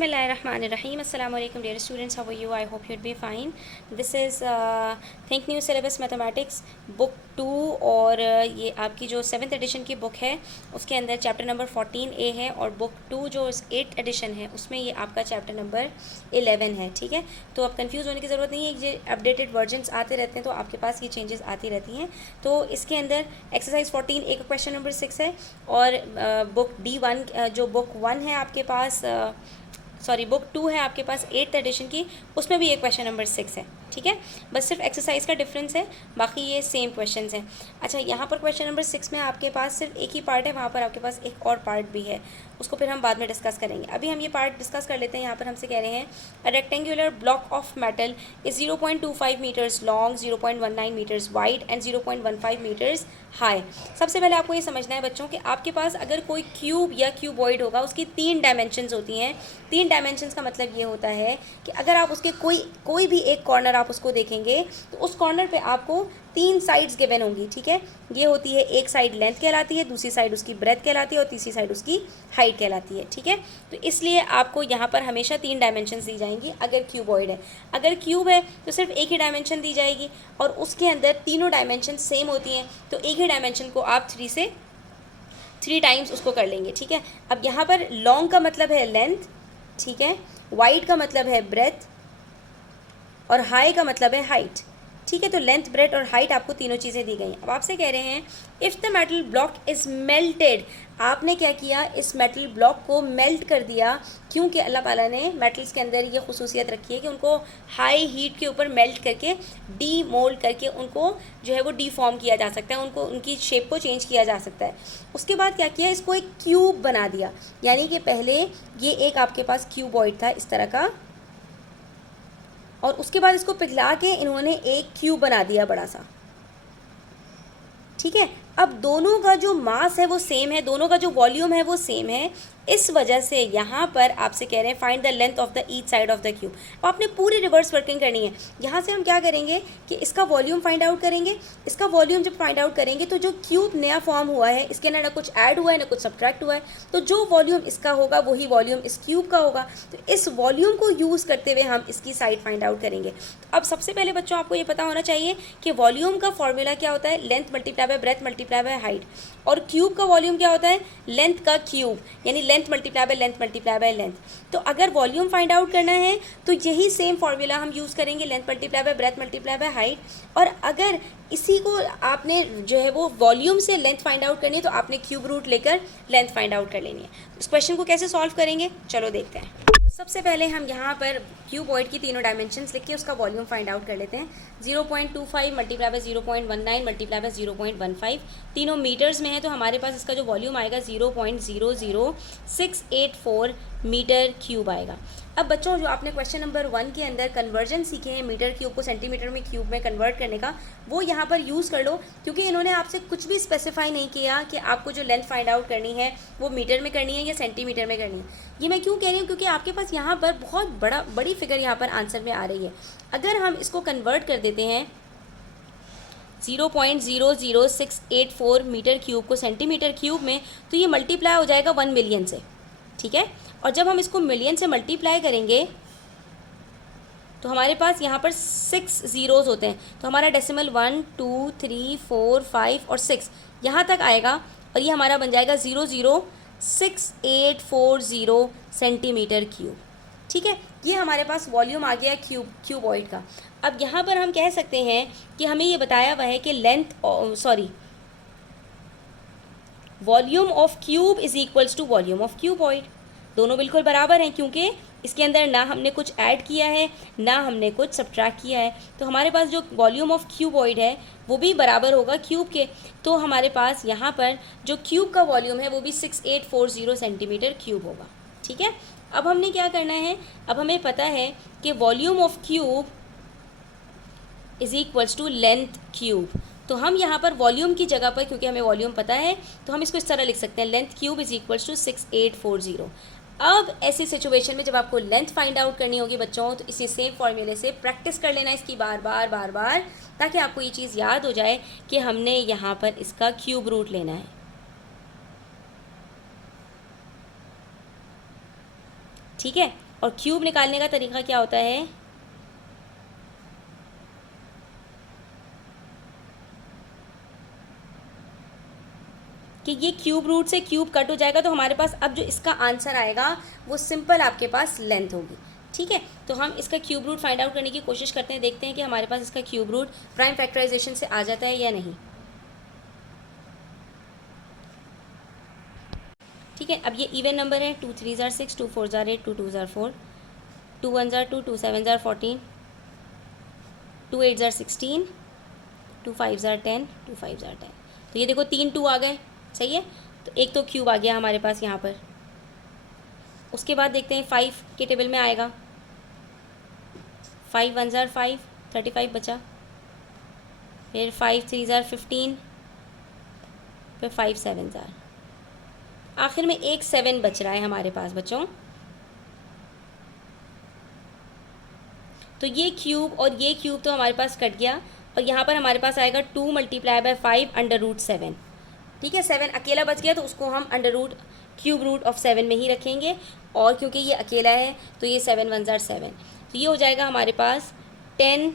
Bismillahirrahmanirrahim. Assalamu alaikum dear students, how are you? I hope you'd be fine. This is Think New Syllabus Mathematics book 2 और ये आपकी जो 7th addition की book है उसके अंदर चैप्टर नंबर 14A है और बुक 2 जो 8th एडिशन है उसमें ये आपका चैप्टर नंबर 11 है। ठीक है, तो अब कंफ्यूज होने की ज़रूरत नहीं है, ये अपडेटेड वर्जन्स आते रहते हैं तो आपके पास ये चेंजेस आती रहती हैं। तो इसके अंदर एक्सरसाइज 14A का क्वेश्चन नंबर 6 है और बुक D1 जो बुक 1 है आपके पास बुक 2 है आपके पास 8th एडिशन की, उसमें भी एक क्वेश्चन नंबर 6 है। ठीक है, बस सिर्फ एक्सरसाइज का डिफरेंस है, बाकी ये सेम क्वेश्चंस हैं। अच्छा, यहाँ पर क्वेश्चन नंबर 6 में आपके पास सिर्फ एक ही पार्ट है, वहाँ पर आपके पास एक और पार्ट भी है, उसको फिर हम बाद में डिस्कस करेंगे। अभी हम ये पार्ट डिस्कस कर लेते हैं। यहाँ पर हमसे कह रहे हैं a rectangular block of metal is 0.25 metres long, 0.19 metres wide and 0.15 metres high. सबसे पहले आपको ये समझना है बच्चों कि आपके पास अगर कोई क्यूब या क्यूबॉइड होगा, उसकी 3 डायमेंशंस होती हैं। 3 डायमेंशंस का मतलब ये होता है कि अगर आप उसके कोई भी एक कॉर्नर आप उसको देखेंगे तो उस कॉर्नर पे आपको 3 साइड्स गिवन होंगी। ठीक है, ये होती है, एक साइड लेंथ कहलाती है, दूसरी साइड उसकी ब्रेथ कहलाती है और तीसरी साइड उसकी हाइट कहलाती है। ठीक है, तो इसलिए आपको यहाँ पर हमेशा 3 डायमेंशंस दी जाएंगी अगर क्यूबॉइड है। अगर क्यूब है तो सिर्फ एक ही डायमेंशन दी जाएगी और उसके अंदर तीनों डायमेंशन सेम होती हैं, तो एक ही डायमेंशन को आप 3 टाइम्स उसको कर लेंगे। ठीक है, अब यहाँ पर लॉन्ग का मतलब है लेंथ, ठीक है, वाइड का मतलब है ब्रेथ और हाई का मतलब है हाइट। ठीक है, तो लेंथ, ब्रेथ और हाइट आपको तीनों चीज़ें दी गई। अब आपसे कह रहे हैं if the metal block is melted, आपने क्या किया, इस मेटल ब्लॉक को मेल्ट कर दिया, क्योंकि अल्लाह ताला ने मेटल्स के अंदर ये खुसूसियत रखी है कि उनको हाई हीट के ऊपर मेल्ट करके डी मोल्ड करके उनको जो है वो डीफॉर्म किया जा सकता है, उनको उनकी शेप को चेंज किया जा सकता है। उसके बाद क्या किया, इसको एक क्यूब बना दिया, यानी कि पहले ये एक आपके पास क्यूबॉइड था इस तरह का, और उसके बाद इसको पिघला के इन्होंने एक क्यूब बना दिया बड़ा सा। ठीक है, अब दोनों का जो मास है वो सेम है, दोनों का जो वॉल्यूम है वो सेम है, इस वजह से यहाँ पर आपसे कह रहे हैं find the length of the each side of the cube. अब आपने पूरी रिवर्स वर्किंग करनी है। यहाँ से हम क्या करेंगे कि इसका वॉल्यूम फाइंड आउट करेंगे। इसका वॉल्यूम जब फाइंड आउट करेंगे तो जो क्यूब नया फॉर्म हुआ है इसके अंदर ना कुछ ऐड हुआ है ना कुछ सब्ट्रैक्ट हुआ है, तो जो वॉल्यूम इसका होगा वही वॉल्यूम इस क्यूब का होगा। तो इस वॉल्यूम को यूज़ करते हुए हम इसकी साइड फाइंड आउट करेंगे। तो अब सबसे पहले बच्चों आपको ये पता होना चाहिए कि वॉल्यूम का फॉर्मूला क्या होता है, length multiply by breadth multiply by height, और क्यूब का वॉल्यूम क्या होता है, लेंथ का क्यूब, यानी लेंथ मल्टीप्लाई बाय लेंथ। तो अगर वॉल्यूम फाइंड आउट करना है तो यही सेम फार्मूला हम यूज़ करेंगे, length multiply by breadth multiply by height. और अगर इसी को आपने जो है वो वॉल्यूम से लेंथ फाइंड आउट करनी है तो आपने क्यूब रूट लेकर लेंथ फाइंड आउट कर लेनी है। इस क्वेश्चन को कैसे सॉल्व करेंगे, चलो देखते हैं। सबसे पहले हम यहाँ पर क्यूबॉइड की तीनों डायमेंशंस लिख के उसका वॉल्यूम फाइंड आउट कर लेते हैं। 0.25 मल्टीप्लाई बाय 0.19 मल्टीप्लाई बाय 0.15, तीनों मीटर्स में है तो हमारे पास इसका जो वॉल्यूम आएगा 0.00684 मीटर क्यूब आएगा। अब बच्चों जो आपने क्वेश्चन नंबर 1 के अंदर कन्वर्जन सीखे हैं मीटर क्यूब को सेंटीमीटर में क्यूब में कन्वर्ट करने का, वो यहाँ पर यूज़ कर लो, क्योंकि इन्होंने आपसे कुछ भी स्पेसिफाई नहीं किया कि आपको जो लेंथ फाइंड आउट करनी है वो मीटर में करनी है या सेंटीमीटर में करनी है। ये मैं क्यों कह रही हूँ, क्योंकि आपके पास यहाँ पर बहुत बड़ी फिगर यहाँ पर आंसर में आ रही है। अगर हम इसको कन्वर्ट कर देते हैं 0.00684 मीटर क्यूब को सेंटीमीटर क्यूब में, तो ये मल्टीप्लाई हो जाएगा 1 मिलियन से। ठीक है, और जब हम इसको मिलियन से मल्टीप्लाई करेंगे तो हमारे पास यहाँ पर 6 ज़ीरोज़ होते हैं, तो हमारा डेसिमल 1 2 3 4 5 और 6 यहाँ तक आएगा और ये हमारा बन जाएगा 0.06840 सेंटीमीटर क्यूब। ठीक है, ये हमारे पास वॉल्यूम आ गया क्यूबॉइड का। अब यहाँ पर हम कह सकते हैं कि हमें ये बताया हुआ है कि volume of cube is equals to volume of cuboid. दोनों बिल्कुल बराबर हैं क्योंकि इसके अंदर ना हमने कुछ ऐड किया है ना हमने कुछ सब्ट्रैक्ट किया है, तो हमारे पास जो वॉल्यूम ऑफ क्यूबॉइड है वो भी बराबर होगा क्यूब के। तो हमारे पास यहाँ पर जो क्यूब का वॉल्यूम है वो भी 6840 सेंटीमीटर क्यूब होगा। ठीक है, अब हमने क्या करना है, अब हमें पता है कि volume of cube is equals to length cube, तो हम यहाँ पर वॉल्यूम की जगह पर, क्योंकि हमें वॉल्यूम पता है तो हम इसको इस तरह लिख सकते हैं, length cube is equals to 6840। अब ऐसी सिचुएशन में जब आपको लेंथ फाइंड आउट करनी होगी बच्चों, तो इसी सेम फॉर्मूले से प्रैक्टिस कर लेना इसकी बार बार, ताकि आपको ये चीज़ याद हो जाए कि हमने यहाँ पर इसका क्यूब रूट लेना है। ठीक है, और क्यूब निकालने का तरीका क्या होता है, कि ये क्यूब रूट से क्यूब कट हो जाएगा, तो हमारे पास अब जो इसका आंसर आएगा वो सिंपल आपके पास लेंथ होगी। ठीक है, तो हम इसका क्यूब रूट फाइंड आउट करने की कोशिश करते हैं, देखते हैं कि हमारे पास इसका क्यूब रूट प्राइम फैक्टराइजेशन से आ जाता है या नहीं। ठीक है, अब ये इवन नंबर है, 2 3 ज़ार 6, 2 4 ज़ार 8, 2 2 ज़ार 4, 2 1 ज़ार 2, 2 7 ज़ार 14, 2 8 ज़ार 16, 2 5 ज़ार 10, 2 5 ज़ार 10। तो ये देखो 3 2 आ गए, सही है, तो एक तो क्यूब आ गया हमारे पास यहाँ पर। उसके बाद देखते हैं 5 के टेबल में आएगा, 5 1 ज़ार 5, 35 बचा, फिर 5 3 ज़ार 15, फिर 5 7 ज़ार, आखिर में एक 7 बच रहा है हमारे पास बच्चों। तो ये क्यूब और ये क्यूब तो हमारे पास कट गया, और यहाँ पर हमारे पास आएगा 2 × 5 अंडर रूट 7। ठीक है, 7 अकेला बच गया तो उसको हम under root cube root of 7 में ही रखेंगे, और क्योंकि ये अकेला है तो ये 7 1 ज़ार 7, तो ये हो जाएगा हमारे पास 10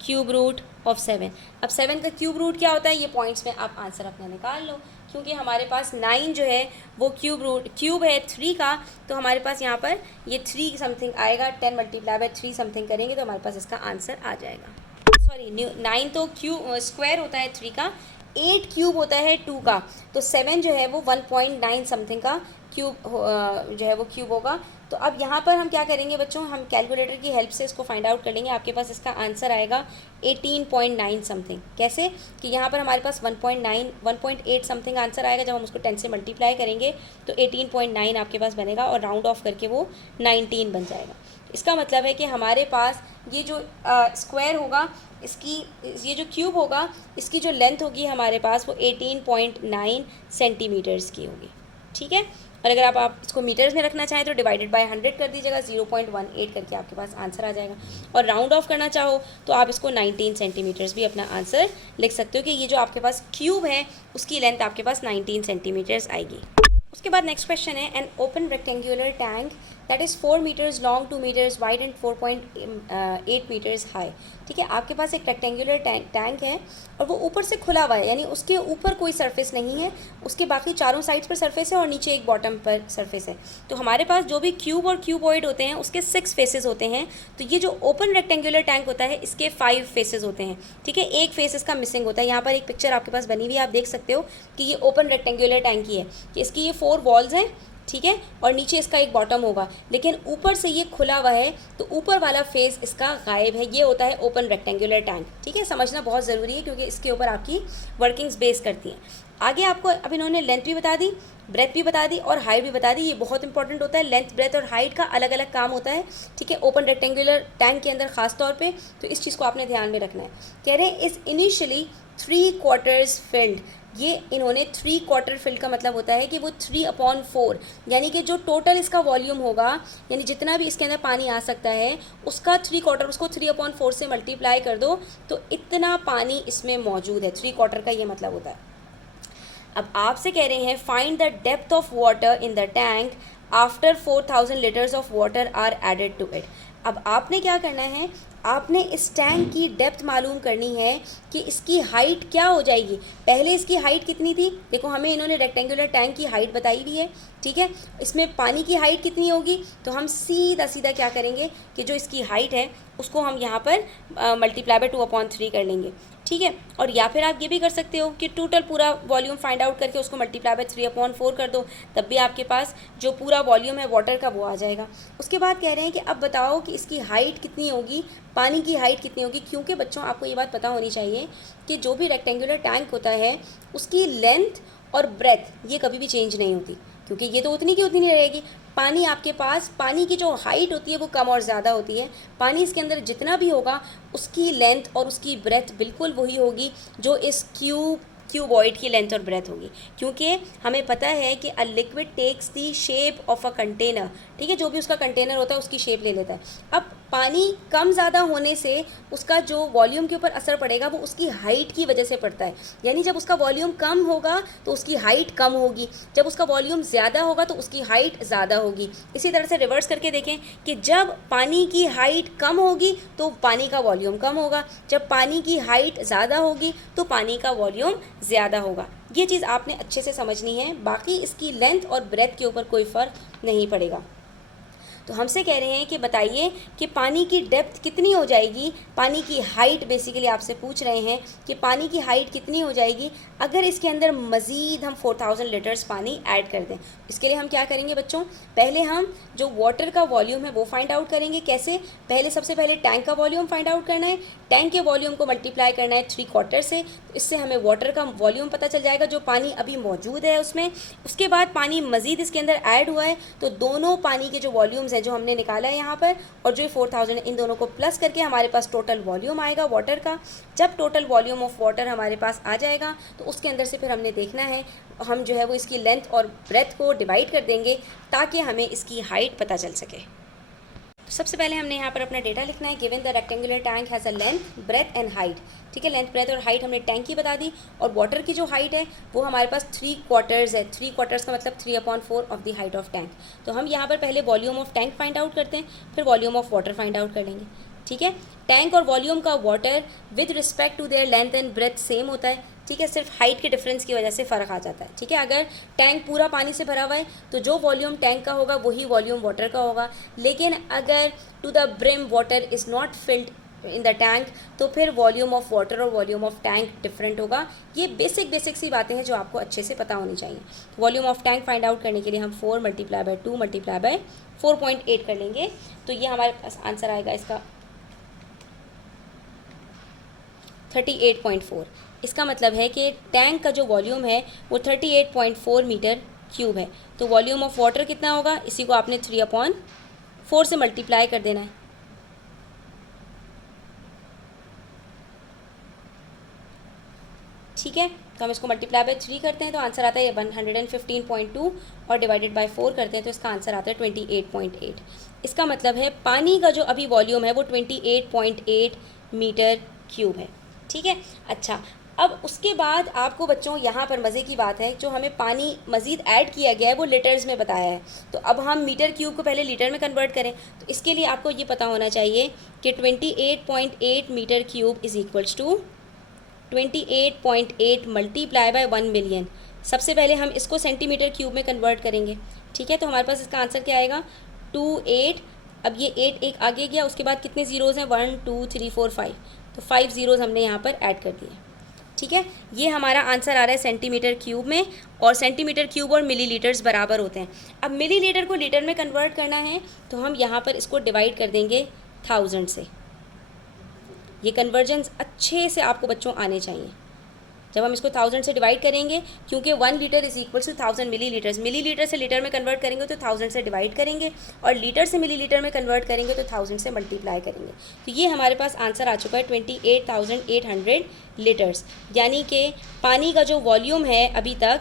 क्यूब रूट ऑफ 7। अब 7 का क्यूब रूट क्या होता है, ये पॉइंट्स में आप आंसर अपना निकाल लो, क्योंकि हमारे पास 9 जो है वो क्यूब है 3 का, तो हमारे पास यहाँ पर ये 3 समथिंग आएगा, 10 × 3 समथिंग करेंगे तो हमारे पास इसका आंसर आ जाएगा। सॉरी, 9 तो स्क्वायर होता है 3 का, 8 क्यूब होता है 2 का, तो 7 जो है वो 1.9 समथिंग का क्यूब जो है वो क्यूब होगा। तो अब यहाँ पर हम क्या करेंगे बच्चों, हम कैलकुलेटर की हेल्प से इसको फाइंड आउट कर लेंगे। आपके पास इसका आंसर आएगा 18.9 समथिंग। कैसे कि यहाँ पर हमारे पास 1.8 समथिंग आंसर आएगा, जब हम उसको 10 से मल्टीप्लाई करेंगे तो 18.9 आपके पास बनेगा, और राउंड ऑफ करके वो 19 बन जाएगा। इसका मतलब है कि हमारे पास ये जो स्क्वायर होगा, इसकी ये जो क्यूब होगा, इसकी जो लेंथ होगी हमारे पास वो 18.9 सेंटीमीटर्स की होगी। ठीक है, और अगर आप इसको मीटर्स में रखना चाहें तो डिवाइडेड बाय 100 कर दीजिएगा, 0.18 करके आपके पास आंसर आ जाएगा। और राउंड ऑफ करना चाहो तो आप इसको 19 सेंटीमीटर्स भी अपना आंसर लिख सकते हो, कि ये जो आपके पास क्यूब है उसकी लेंथ आपके पास 19 सेंटीमीटर्स आएगी। उसके बाद नेक्स्ट क्वेश्चन है, an open rectangular tank that is 4 metres long, 2 metres wide and 4.8 metres high. ठीक है, आपके पास एक रेक्टेंगुलर टैंक है और वो ऊपर से खुला हुआ है, यानी उसके ऊपर कोई सरफेस नहीं है, उसके बाकी चारों साइड्स पर सरफेस है और नीचे एक बॉटम पर सरफेस है। तो हमारे पास जो भी क्यूब और क्यूबॉइड होते हैं उसके 6 फेसेस होते हैं। तो ये जो ओपन रेक्टेंगुलर टैंक होता है इसके 5 फेसेस होते हैं। ठीक है, एक फेस इसका मिसिंग होता है। यहाँ पर एक पिक्चर आपके पास बनी हुई है, आप देख सकते हो कि ये ओपन रेक्टेंगुलर टैंक की है, कि इसकी ये 4 वॉल्स हैं। ठीक है, और नीचे इसका एक बॉटम होगा, लेकिन ऊपर से ये खुला हुआ है, तो ऊपर वाला फेस इसका गायब है। ये होता है ओपन रेक्टेंगुलर टैंक। ठीक है, समझना बहुत ज़रूरी है, क्योंकि इसके ऊपर आपकी वर्किंग्स बेस करती हैं। आगे आपको अब इन्होंने लेंथ भी बता दी, ब्रेथ भी बता दी और हाइट भी बता दी। ये बहुत इंपॉर्टेंट होता है, लेंथ ब्रेथ और हाइट का अलग अलग काम होता है। ठीक है, ओपन रेक्टेंगुलर टैंक के अंदर खास तौर पे, तो इस चीज़ को आपने ध्यान में रखना है। कह रहे हैं इज़ इनिशियली 3/4 फिल्ड। ये इन्होंने 3/4 फिल्ड का मतलब होता है कि वो 3/4, यानी कि जो टोटल इसका वॉल्यूम होगा, यानी जितना भी इसके अंदर पानी आ सकता है उसका 3/4, उसको 3/4 से मल्टीप्लाई कर दो तो इतना पानी इसमें मौजूद है। 3/4 का ये मतलब होता है। अब आपसे कह रहे हैं find the depth of water in the tank after 4000 litres of water are added to it. अब आपने क्या करना है, आपने इस टैंक की डेप्थ मालूम करनी है कि इसकी हाइट क्या हो जाएगी। पहले इसकी हाइट कितनी थी, देखो हमें इन्होंने रेक्टेंगुलर टैंक की हाइट बताई हुई है। ठीक है, इसमें पानी की हाइट कितनी होगी, तो हम सीधा सीधा क्या करेंगे कि जो इसकी हाइट है उसको हम यहाँ पर मल्टीप्लाई बाय 2/3 कर लेंगे। ठीक है, और या फिर आप ये भी कर सकते हो कि टोटल पूरा वॉल्यूम फाइंड आउट करके उसको मल्टीप्लाई बाय 3/4 कर दो, तब भी आपके पास जो पूरा वॉल्यूम है वाटर का वो आ जाएगा। उसके बाद कह रहे हैं कि अब बताओ कि इसकी हाइट कितनी होगी, पानी की हाइट कितनी होगी। क्योंकि बच्चों आपको ये बात पता होनी चाहिए कि जो भी रेक्टेंगुलर टैंक होता है उसकी लेंथ और ब्रेथ ये कभी भी चेंज नहीं होती, क्योंकि ये तो उतनी की उतनी नहीं रहेगी। पानी आपके पास, पानी की जो हाइट होती है वो कम और ज़्यादा होती है। पानी इसके अंदर जितना भी होगा उसकी लेंथ और उसकी ब्रेथ बिल्कुल वही होगी जो इस क्यूब क्यूबॉइड की लेंथ और ब्रेथ होगी, क्योंकि हमें पता है कि a liquid takes the shape of a container, ठीक है, जो भी उसका कंटेनर होता है उसकी शेप ले लेता है। अब पानी कम ज़्यादा होने से उसका जो वॉल्यूम के ऊपर असर पड़ेगा वो उसकी हाइट की वजह से पड़ता है, यानी जब उसका वॉल्यूम कम होगा तो उसकी हाइट कम होगी, जब उसका वॉल्यूम ज़्यादा होगा तो उसकी हाइट ज़्यादा होगी। इसी तरह से रिवर्स करके देखें कि जब पानी की हाइट कम होगी तो पानी का वॉल्यूम कम होगा, जब पानी की हाइट ज़्यादा होगी तो पानी का वॉल्यूम ज़्यादा होगा। ये चीज़ आपने अच्छे से समझनी है, बाकी इसकी लेंथ और ब्रेथ के ऊपर कोई फ़र्क नहीं पड़ेगा। तो हमसे कह रहे हैं कि बताइए कि पानी की डेप्थ कितनी हो जाएगी, पानी की हाइट बेसिकली आपसे पूछ रहे हैं कि पानी की हाइट कितनी हो जाएगी अगर इसके अंदर मज़ीद हम 4000 लीटर्स पानी ऐड कर दें। इसके लिए हम क्या करेंगे बच्चों, पहले हम जो वाटर का वॉल्यूम है वो फाइंड आउट करेंगे। कैसे? पहले सबसे पहले टैंक का वॉल्यूम फाइंड आउट करना है, टैंक के वॉल्यूम को मल्टीप्लाई करना है 3/4 से, तो इससे हमें वाटर का वॉल्यूम पता चल जाएगा जो पानी अभी मौजूद है उसमें। उसके बाद पानी मज़ीद इसके अंदर ऐड हुआ है तो दोनों पानी के जो वॉल्यूम्स हैं जो हमने निकाला है यहाँ पर और जो 4000 इन दोनों को प्लस करके हमारे पास टोटल वॉल्यूम आएगा वाटर का। जब टोटल वॉल्यूम ऑफ वाटर हमारे पास आ जाएगा तो उसके अंदर से फिर हमने देखना है, हम जो है वो इसकी लेंथ और ब्रेथ को डिवाइड कर देंगे ताकि हमें इसकी हाइट पता चल सके। तो सबसे पहले हमने यहाँ पर अपना डेटा लिखना है। Given the rectangular tank has a length, breadth and height, ठीक है, लेंथ, ब्रेथ और हाइट हमने टैंक की बता दी, और वाटर की जो हाइट है वो हमारे पास 3/4 है। 3/4 का मतलब 3/4 of the height of tank. तो हम यहाँ पर पहले volume of tank find out करते हैं, फिर volume of water find out कर लेंगे, ठीक है। टैंक और वॉल्यूम का water with respect to their length and breadth same होता है, ठीक है, सिर्फ हाइट के डिफरेंस की वजह से फ़र्क आ जाता है, ठीक है। अगर टैंक पूरा पानी से भरा हुआ है तो जो वॉल्यूम टैंक का होगा वही वॉल्यूम वाटर का होगा, लेकिन अगर to the brim water is not filled in the tank तो फिर वॉल्यूम ऑफ वाटर और वॉल्यूम ऑफ टैंक डिफरेंट होगा। ये बेसिक सी बातें हैं जो आपको अच्छे से पता होनी चाहिए। Volume of tank find out करने के लिए हम 4 × 2 × 4.8 कर लेंगे, तो ये हमारे पास आंसर आएगा इसका 38.4। इसका मतलब है कि टैंक का जो वॉल्यूम है वो 38.4 मीटर क्यूब है। तो वॉल्यूम ऑफ वाटर कितना होगा, इसी को आपने 3/4 से मल्टीप्लाई कर देना है, ठीक है। तो हम इसको मल्टीप्लाई बाय 3 करते हैं तो आंसर आता है 115.2 और डिवाइडेड बाय 4 करते हैं तो इसका आंसर आता है 28.8। इसका मतलब है पानी का जो अभी वॉल्यूम है वो 28.8 मीटर क्यूब है, ठीक है। अच्छा, अब उसके बाद आपको बच्चों यहाँ पर मज़े की बात है, जो हमें पानी मज़ीद ऐड किया गया है वो लीटर्स में बताया है। तो अब हम मीटर क्यूब को पहले लीटर में कन्वर्ट करें, तो इसके लिए आपको ये पता होना चाहिए कि 28.8 metre cube is equals to 28.8 multiply by 1 million. सबसे पहले हम इसको सेंटीमीटर क्यूब में कन्वर्ट करेंगे, ठीक है। तो हमारे पास इसका आंसर क्या आएगा 28। अब ये 8 एक आगे गया, उसके बाद कितने ज़ीरोज़ हैं 1 2 3 4 5, तो 5 ज़ीरोज़ हमने यहाँ पर ऐड कर दिए, ठीक है। ये हमारा आंसर आ रहा है सेंटीमीटर क्यूब में, और सेंटीमीटर क्यूब और मिलीलीटर्स बराबर होते हैं। अब मिलीलीटर को लीटर में कन्वर्ट करना है तो हम यहाँ पर इसको डिवाइड कर देंगे 1000 से। ये कन्वर्जन्स अच्छे से आपको बच्चों आने चाहिए। जब हम इसको 1000 से डिवाइड करेंगे, क्योंकि 1 litre is equal to 1000 millilitres, millilitre से लीटर में कन्वर्ट करेंगे तो 1000 से डिवाइड करेंगे, और लीटर से मिलीलीटर में कन्वर्ट करेंगे तो 1000 से मल्टीप्लाई करेंगे। तो ये हमारे पास आंसर आ चुका है 28,800 लीटर्स, यानी कि पानी का जो वॉल्यूम है अभी तक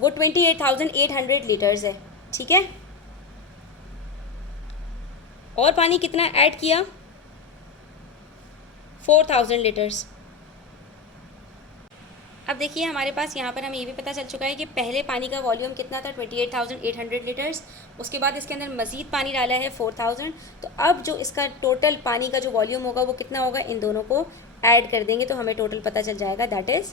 वो 28,800 लीटर्स है, ठीक है। और पानी कितना ऐड किया 4000 लीटर्स। अब देखिए हमारे पास यहाँ पर हमें ये भी पता चल चुका है कि पहले पानी का वॉल्यूम कितना था 28,800 लीटर्स, उसके बाद इसके अंदर मज़ीद पानी डाला है 4000। तो अब जो इसका टोटल पानी का जो वॉल्यूम होगा वो कितना होगा, इन दोनों को ऐड कर देंगे तो हमें टोटल पता चल जाएगा, दैट इज़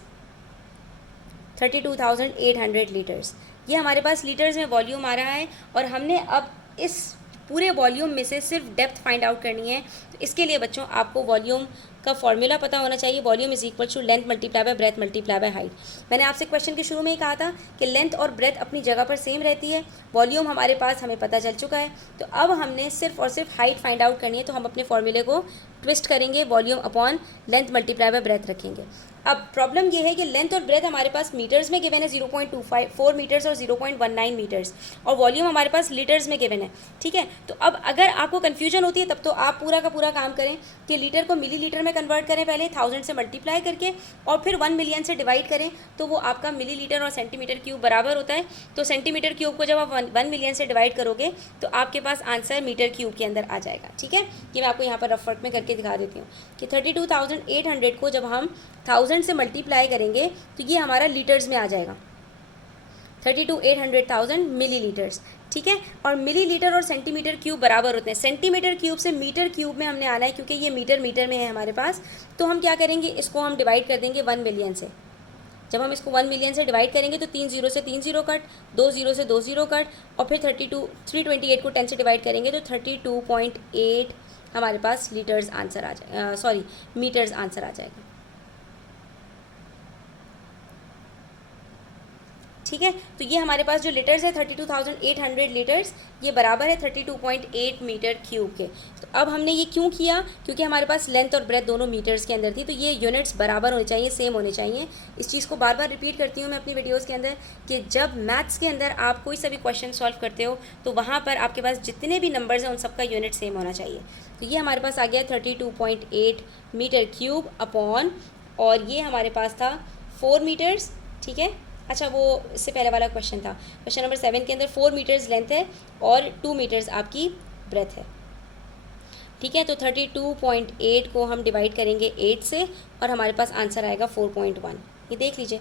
32,800 लीटर्स। ये हमारे पास लीटर्स में वॉल्यूम आ रहा है, और हमने अब इस पूरे वॉल्यूम में से सिर्फ डेप्थ फाइंड आउट करनी है। तो इसके लिए बच्चों आपको वॉल्यूम का फॉर्मूला पता होना चाहिए। Volume is equal to length multiply by breadth multiply by height. मैंने आपसे क्वेश्चन के शुरू में ही कहा था कि लेंथ और ब्रेथ अपनी जगह पर सेम रहती है, वॉल्यूम हमारे पास हमें पता चल चुका है। तो अब हमने सिर्फ और सिर्फ हाइट फाइंड आउट करनी है, तो हम अपने फॉर्मूले को ट्विस्ट करेंगे, volume upon length multiply by breath रखेंगे। अब प्रॉब्लम ये है कि लेंथ और ब्रेथ हमारे पास मीटर्स में गिवन है 0.4 मीटर्स और 0.19 मीटर्स, और वॉल्यूम हमारे पास लीटर्स में गिवन है, ठीक है। तो अब अगर आपको कन्फ्यूजन होती है तब तो आप पूरा का पूरा काम करें कि लीटर को मिली लीटर में कन्वर्ट करें पहले 1000 से मल्टीप्लाई करके, और फिर 1 मिलियन से डिवाइड करें, तो वो आपका मिली लीटर और सेंटीमीटर क्यूब बराबर होता है। तो सेंटीमीटर क्यूब को जब आप 1 मिलियन से डिवाइड करोगे तो आपके पास आंसर मीटर क्यूब के अंदर आ जाएगा, ठीक है। ये मैं आपको यहाँ पर रफ वर्क में करके दिखा देती हूँ कि 32,800 को जब हम 1000 से मल्टीप्लाई करेंगे तो ये हमारा लीटर्स में आ जाएगा, 32,800,000 मिली लीटर्स, ठीक है। और मिली लीटर और सेंटीमीटर क्यूब बराबर होते हैं। सेंटीमीटर क्यूब से मीटर क्यूब में हमने आना है क्योंकि ये मीटर मीटर में है हमारे पास। तो हम क्या करेंगे, इसको हम डिवाइड कर देंगे 1 मिलियन से। जब हम इसको 1 मिलियन से डिवाइड करेंगे तो 3 0 से 3 0 कट, 2 0 से 2 0 कट, और फिर 328 को 10 से डिवाइड करेंगे तो 32.8 हमारे पास लीटर्स आंसर आ जाए, सॉरी मीटर्स आंसर आ जाएगा, ठीक है। तो ये हमारे पास जो लीटर्स है 32,800 लीटर्स, ये बराबर है 32.8 मीटर क्यूब के। तो अब हमने ये क्यों किया, क्योंकि हमारे पास लेंथ और ब्रेथ दोनों मीटर्स के अंदर थी, तो ये यूनिट्स बराबर होने चाहिए, सेम होने चाहिए। इस चीज़ को बार बार रिपीट करती हूँ मैं अपनी वीडियोज़ के अंदर कि जब मैथ्स के अंदर आप कोई सा भी क्वेश्चन सॉल्व करते हो तो वहाँ पर आपके पास जितने भी नंबर्स हैं उन सबका यूनिट सेम होना चाहिए। तो ये हमारे पास आ गया 32.8 मीटर क्यूब अपॉन, और ये हमारे पास था 4 मीटर्स, ठीक है। अच्छा, वो इससे पहले वाला क्वेश्चन था, क्वेश्चन नंबर 7 के अंदर 4 मीटर्स लेंथ है और 2 मीटर्स आपकी ब्रेथ है, ठीक है। तो 32.8 को हम डिवाइड करेंगे 8 से और हमारे पास आंसर आएगा 4.1। ये देख लीजिए,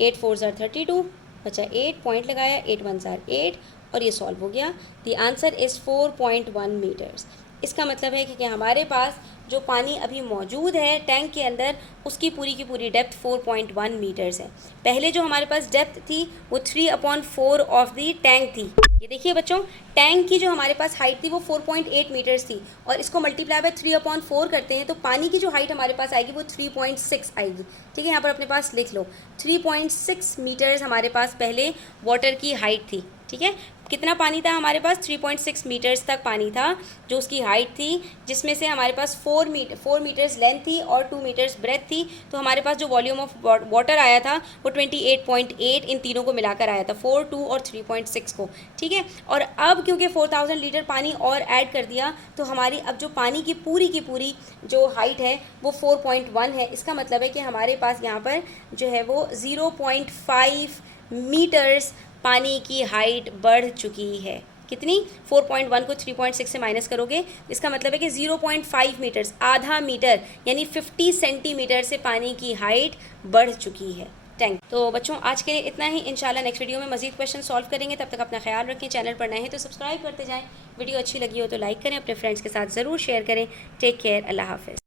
8 4 ज़ार 32, बचा 8, पॉइंट लगाया, 8 1 ज़ार 8, और ये सॉल्व हो गया। The answer is 4.1 metres. इसका मतलब है कि हमारे पास जो पानी अभी मौजूद है टैंक के अंदर उसकी पूरी की पूरी डेप्थ 4.1 मीटर्स है। पहले जो हमारे पास डेप्थ थी वो 3/4 ऑफ दी टैंक थी। ये देखिए बच्चों, टैंक की जो हमारे पास हाइट थी वो 4.8 मीटर्स थी, और इसको मल्टीप्लाई बाय 3/4 करते हैं तो पानी की जो हाइट हमारे पास आएगी वो 3.6 आएगी, ठीक है। यहाँ पर अपने पास लिख लो 3.6 मीटर्स हमारे पास पहले वाटर की हाइट थी, ठीक है। कितना पानी था हमारे पास, 3.6 मीटर्स तक पानी था जो उसकी हाइट थी, जिसमें से हमारे पास 4 मीटर्स लेंथ थी और 2 मीटर्स ब्रेथ थी। तो हमारे पास जो वॉल्यूम ऑफ वाटर आया था वो 28.8 इन तीनों को मिलाकर आया था, 4, 2 और 3.6 को, ठीक है। और अब क्योंकि 4000 लीटर पानी और ऐड कर दिया तो हमारी अब जो पानी की पूरी जो हाइट है वो 4.1 है। इसका मतलब है कि हमारे पास यहाँ पर जो है वो 0.5 मीटर्स पानी की हाइट बढ़ चुकी है। कितनी, 4.1 को 3.6 से माइनस करोगे, इसका मतलब है कि 0.5 मीटर्स, आधा मीटर यानी 50 सेंटीमीटर से पानी की हाइट बढ़ चुकी है टैंक। तो बच्चों आज के लिए इतना ही, इंशाल्लाह नेक्स्ट वीडियो में मजीद क्वेश्चन सॉल्व करेंगे। तब तक अपना ख्याल रखें, चैनल पर नए हैं तो सब्सक्राइब करते जाएं, वीडियो अच्छी लगी हो तो लाइक करें, अपने फ्रेंड्स के साथ ज़रूर शेयर करें। टेक केयर, अल्लाह हाफ़िज़।